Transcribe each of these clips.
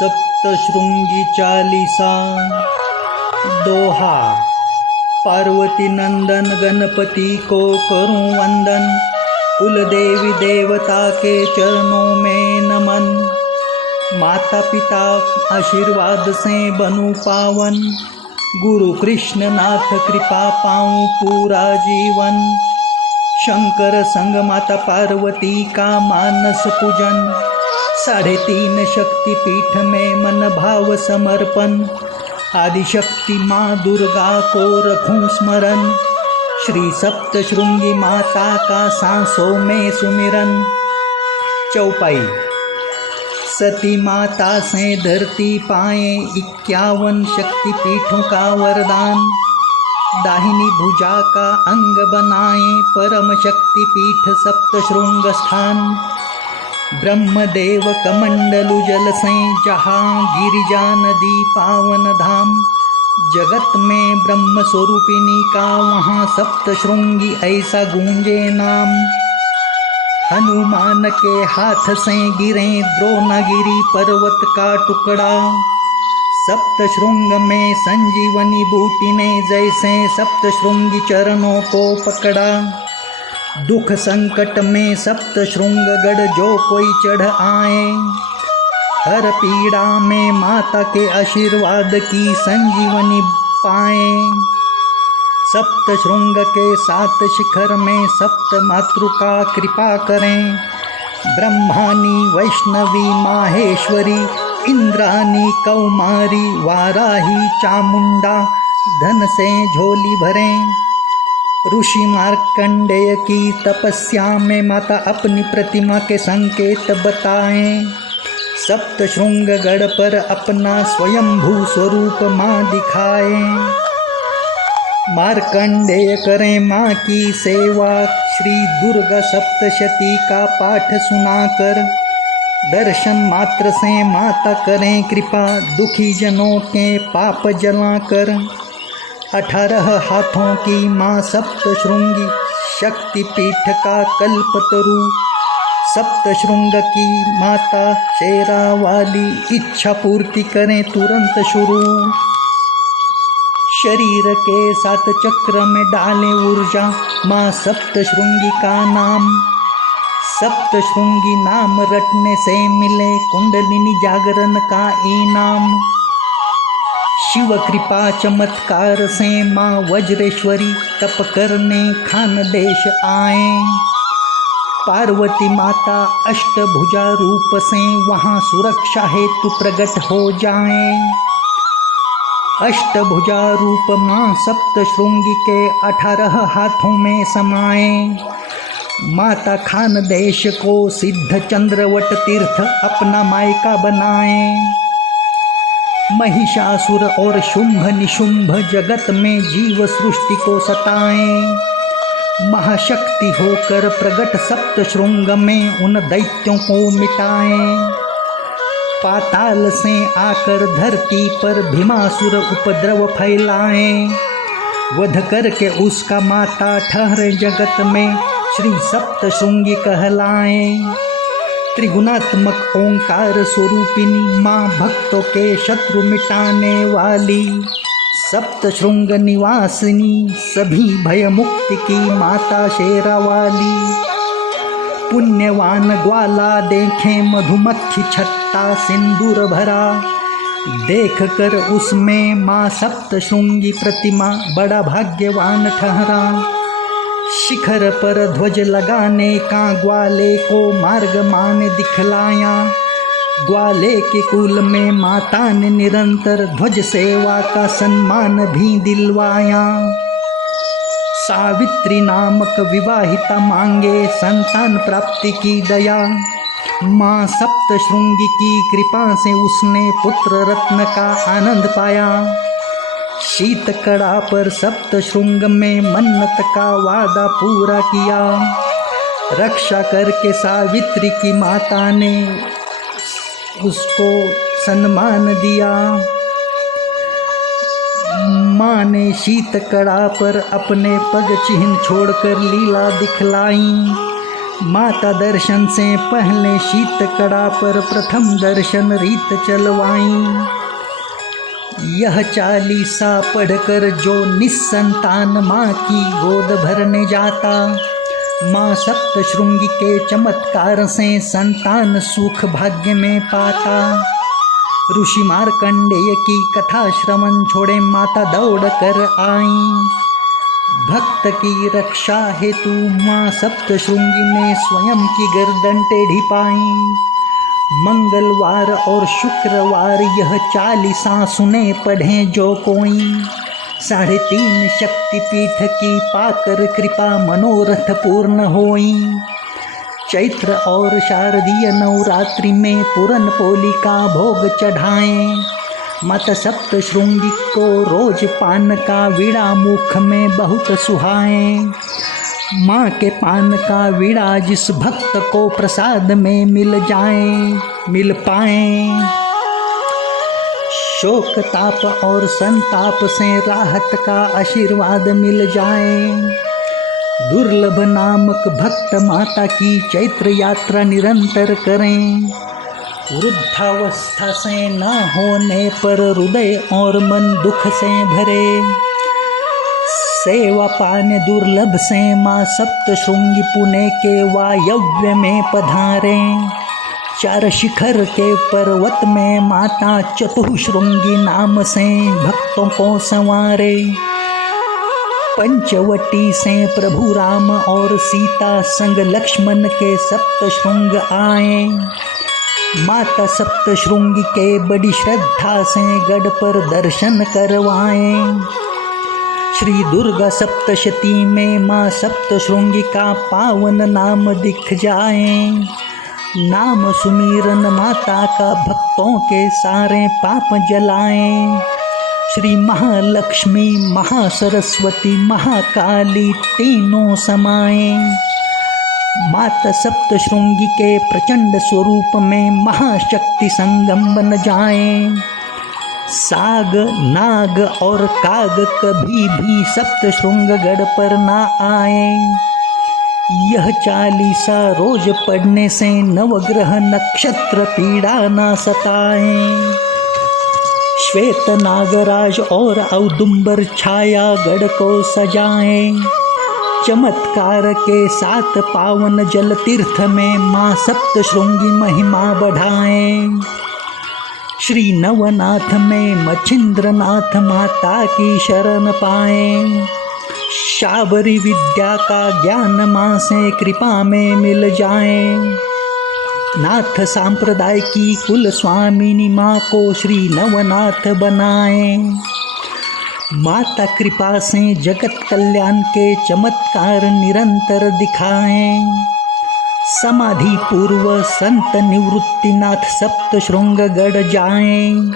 सप्तशृंगी चालीसा। दोहा। पार्वती नंदन गणपति को करूं वंदन, कुल देवी देवता के चरणों में नमन। माता पिता आशीर्वाद से बनूं पावन, गुरु कृष्ण नाथ कृपा पाऊं पूरा जीवन। शंकर संग माता पार्वती का मानस पूजन, 3.5 शक्ति पीठ में मन भाव समर्पण। आदिशक्ति माँ दुर्गा को रखूं स्मरण, श्री सप्तशृंगी माता का सांसों में सुमिरन। चौपाई। सती माता से धरती पाए 51 शक्ति पीठों का वरदान। दाहिनी भुजा का अंग बनाए परम शक्ति पीठ सप्तशृंग स्थान। ब्रह्मदेव कमंडलु जल से जहाँ गिरिजा नदी पावन धाम। जगत में ब्रह्म स्वरूपिणी का वहाँ सप्तशृंगी ऐसा गूंजे नाम। हनुमान के हाथ से गिरे द्रोणगिरि पर्वत का टुकड़ा। सप्तशृंग में संजीवनी बूटी ने जैसे सप्तशृंगी चरणों को पकड़ा। दुख संकट में सप्तशृंगगढ़ जो कोई चढ़ आए, हर पीड़ा में माता के आशीर्वाद की संजीवनी पाए। सप्तशृंग के 7 शिखर में सप्त मातृका कृपा करें। ब्रह्मानी वैष्णवी माहेश्वरी, इंद्रानी कौमारी वाराही चामुंडा धन से झोली भरें। ऋषि मार्कंडेय की तपस्या में माता अपनी प्रतिमा के संकेत बताएं। सप्तशृंगगढ़ पर अपना स्वयंभू स्वरूप माँ दिखाएं। मार्कंडेय करें माँ की सेवा, श्री दुर्गा सप्तशती का पाठ सुनाकर। दर्शन मात्र से माता करें कृपा, दुखी जनों के पाप जलाकर। 18 हाथों की माँ सप्तशृंगी, शक्ति पीठ का कल्पतरु। सप्तशृंग की माता शेरा वाली, इच्छा पूर्ति करें तुरंत शुरू। शरीर के 7 चक्र में डालें ऊर्जा, माँ सप्तशृंगी का नाम। सप्तशृंगी नाम रटने से मिले कुंडलिनी जागरण का इनाम। शिव कृपा चमत्कार से माँ वज्रेश्वरी तप करने खानदेश आए। पार्वती माता अष्टभुजा रूप से वहाँ सुरक्षा हेतु प्रकट हो जाएं। अष्टभुजा रूप माँ सप्तशृंगी के 18 हाथों में समाएं। माता खानदेश को सिद्ध चंद्रवट तीर्थ अपना मायका बनाएं। महिषासुर और शुंभ निशुंभ जगत में जीव सृष्टि को सताएं। महाशक्ति होकर प्रगट सप्तशृंग में उन दैत्यों को मिटाएं। पाताल से आकर धरती पर भीमासुर उपद्रव फैलाएं। वध करके उसका माता ठहरे जगत में, श्री सप्तशृंगी कहलाएं। त्रिगुणात्मक ओंकार स्वरूपिणी माँ, भक्तों के शत्रु मिटाने वाली। सप्तशृंग निवासिनी, सभी भय मुक्ति की माता शेरा वाली। पुण्यवान ग्वाला देखें मधुमक्खी छत्ता सिंदूर भरा। देख कर उसमें माँ सप्तशृंगी प्रतिमा बड़ा भाग्यवान ठहरा। शिखर पर ध्वज लगाने का ग्वाले को मार्ग मान दिखलाया। ग्वाले के कुल में माता ने निरंतर ध्वज सेवा का सम्मान भी दिलवाया। सावित्री नामक विवाहिता मांगे संतान प्राप्ति की दया। माँ सप्तशृंगी की कृपा से उसने पुत्र रत्न का आनंद पाया। शीत कड़ा पर सप्तशृंग में मन्नत का वादा पूरा किया। रक्षा करके सावित्री की माता ने उसको सम्मान दिया। माँ ने शीत कड़ा पर अपने पग चिन्ह छोड़कर लीला दिखलाई। माता दर्शन से पहले शीत कड़ा पर प्रथम दर्शन रीत चलवाई। यह चालीसा पढ़कर जो निस्संतान माँ की गोद भरने जाता, माँ सप्तशृंगी के चमत्कार से संतान सुख भाग्य में पाता। ऋषि मार्कंडेय की कथा श्रवण छोड़े माता दौड़ कर आई। भक्त की रक्षा हेतु माँ सप्तशृंगी ने स्वयं की गर्दन टेढ़ी पाई। मंगलवार और शुक्रवार यह चालीसा सुने पढ़े जो कोई, 3.5 शक्तिपीठ की पाकर कृपा मनोरथ पूर्ण होई। चैत्र और शारदीय नवरात्रि में पूरन पोली का भोग चढ़ाएं। माता सप्तशृंगी को रोज पान का वीड़ा मुख में बहुत सुहाएं। माँ के पान का वीड़ा जिस भक्त को प्रसाद में मिल पाए, शोक ताप और संताप से राहत का आशीर्वाद मिल जाए। दुर्लभ नामक भक्त माता की चैत्र यात्रा निरंतर करें। वृद्धावस्था से न होने पर हृदय और मन दुख से भरे, सेवा पाने दुर्लभ से माँ सप्तशृंगी पुणे के वायव्य में पधारें। 4 शिखर के पर्वत में माता चतुःशृंगी नाम से भक्तों को संवारे। पंचवटी से प्रभु राम और सीता संग लक्ष्मण के सप्तशृंग आए। माता सप्तशृंगी के बड़ी श्रद्धा से गढ़ पर दर्शन करवाएं। श्री दुर्गा सप्तशती में माँ सप्तशृंगी का पावन नाम दिख जाए। नाम सुमिरन माता का भक्तों के सारे पाप जलाएं। श्री महालक्ष्मी, महासरस्वती, महाकाली तीनों समाएं। माता सप्तशृंगी के प्रचंड स्वरूप में महाशक्ति संगम बन जाएं। साग, नाग और काग कभी भी सप्तशृंगगढ़ पर ना आए। यह चालीसा रोज पढ़ने से नवग्रह नक्षत्र पीड़ा ना सताएं। श्वेत नागराज और औदुंबर छाया गढ़ को सजाएं। चमत्कार के साथ पावन जल तीर्थ में माँ सप्तशृंगी महिमा बढ़ाएं। श्री नवनाथ में मच्छिंद्रनाथ माता की शरण पाएं। शाबरी विद्या का ज्ञान माँ से कृपा में मिल जाए। नाथ सांप्रदाय की कुल स्वामिनी माँ को श्री नवनाथ बनाएं। माता कृपा से जगत कल्याण के चमत्कार निरंतर दिखाएं। समाधि पूर्व संत निवृत्तिनाथ सप्तशृंगगढ़ जाएं।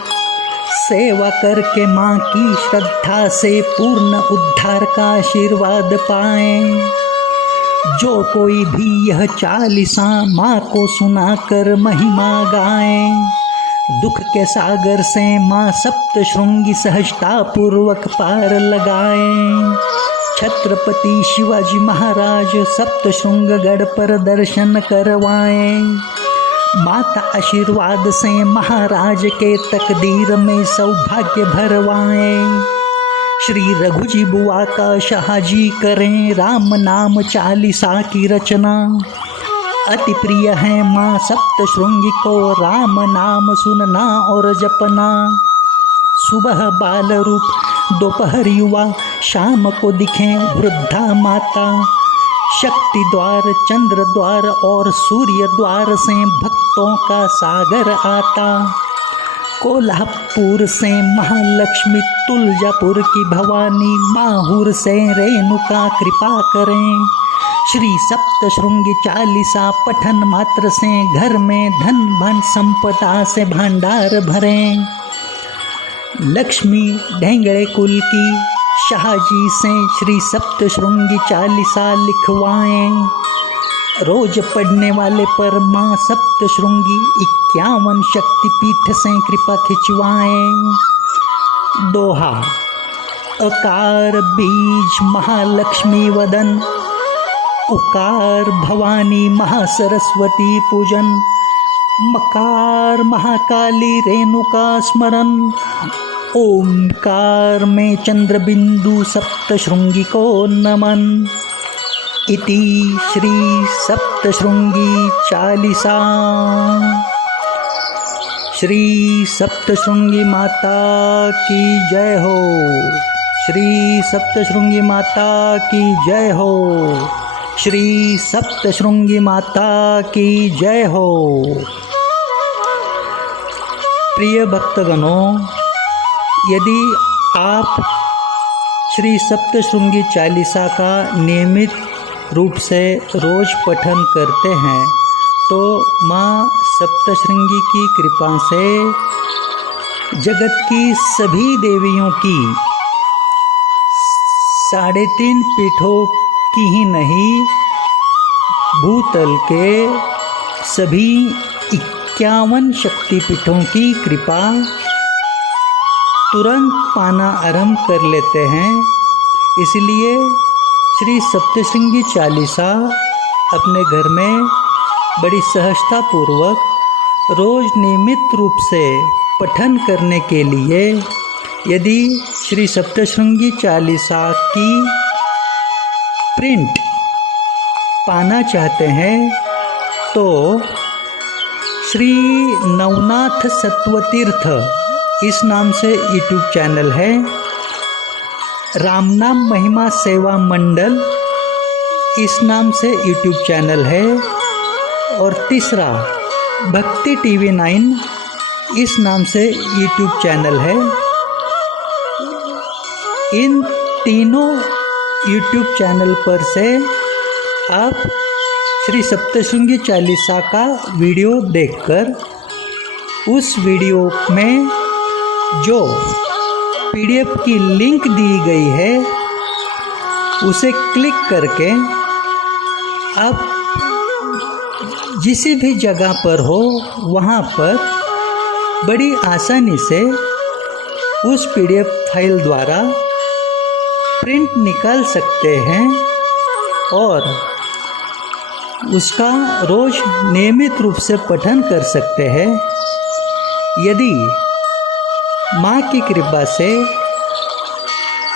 सेवा करके माँ की श्रद्धा से पूर्ण उद्धार का आशीर्वाद पाएं। जो कोई भी यह चालीसा माँ को सुनाकर महिमा गाएं, दुख के सागर से माँ सप्तशृंगी सहजता पूर्वक पार लगाएं। छत्रपति शिवाजी महाराज सप्तशृंगगढ़ पर दर्शन करवाएं। माता आशीर्वाद से महाराज के तकदीर में सौभाग्य भरवाएं। श्री रघुजी बुआ का शाहजी करें राम नाम चालीसा की रचना। अति प्रिय है माँ सप्तशृंगी को राम नाम सुनना और जपना। सुबह बाल रूप, दोपहर युवा, शाम को दिखें वृद्धा माता। शक्ति द्वार, चंद्र द्वार और सूर्य द्वार से भक्तों का सागर आता। कोल्हापुर से महालक्ष्मी, तुलजापुर की भवानी, माहूर से रेणुका कृपा करें। श्री सप्तशृंगी चालीसा पठन मात्र से घर में धन धन संपदा से भंडार भरें। लक्ष्मी ढेंगड़े कुल की शाहजी से श्री सप्तशृंगी चालीसा लिखवाएं। रोज पढ़ने वाले पर माँ सप्तशृंगी 51 शक्तिपीठ से कृपा खिंचवाएं। दोहा। अकार बीज महालक्ष्मी वदन, उकार भवानी महासरस्वती पूजन, मकार महाकाली रेणुका स्मरण, ओंकार में चंद्रबिंदु सप्तशृंगी को नमन। इति श्री सप्तशृंगी चालीसा। श्री सप्तशृंगी माता की जय हो। श्री सप्तशृंगी माता की जय हो। श्री सप्तशृंगी माता की जय हो। प्रिय भक्तगणों, यदि आप श्री सप्तशृंगी चालीसा का नियमित रूप से रोज पठन करते हैं तो माँ सप्तशृंगी की कृपा से जगत की सभी देवियों की 3.5 पीठों की ही नहीं, भूतल के सभी 51 शक्तिपीठों की कृपा तुरंत पाना आरंभ कर लेते हैं। इसलिए श्री सप्तशृंगी चालीसा अपने घर में बड़ी सहजतापूर्वक रोज नियमित रूप से पठन करने के लिए यदि श्री सप्तशृंगी चालीसा की प्रिंट पाना चाहते हैं तो श्री नवनाथ सत्वतीर्थ इस नाम से यूट्यूब चैनल है, रामनाम महिमा सेवा मंडल इस नाम से यूट्यूब चैनल है, और तीसरा भक्ति टीवी 9 इस नाम से यूट्यूब चैनल है। इन तीनों यूट्यूब चैनल पर से आप श्री सप्तशृंगी चालीसा का वीडियो देखकर उस वीडियो में जो PDF की लिंक दी गई है उसे क्लिक करके आप जिस भी जगह पर हो वहाँ पर बड़ी आसानी से उस PDF फाइल द्वारा प्रिंट निकाल सकते हैं और उसका रोज नियमित रूप से पठन कर सकते हैं। यदि माँ की कृपा से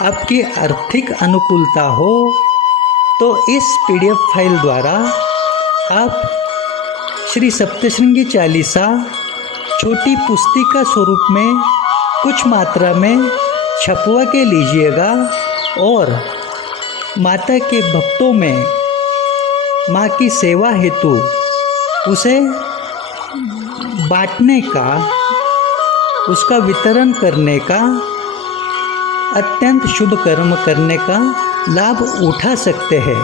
आपकी आर्थिक अनुकूलता हो तो इस PDF फाइल द्वारा आप श्री सप्तशृंगी चालीसा छोटी पुस्तिका स्वरूप में कुछ मात्रा में छपवा के लीजिएगा और माता के भक्तों में माँ की सेवा हेतु उसे बांटने का, उसका वितरण करने का, अत्यंत शुभ कर्म करने का लाभ उठा सकते हैं।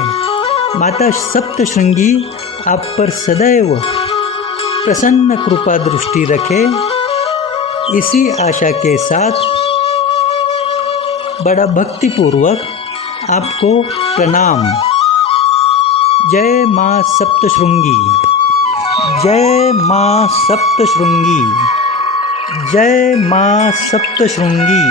माता सप्तशृंगी आप पर सदैव प्रसन्न कृपा दृष्टि रखे, इसी आशा के साथ बड़ा भक्तिपूर्वक आपको प्रणाम। जय माँ सप्तशृंगी, जय माँ सप्तशृंगी, जय माँ सप्तशृंगी।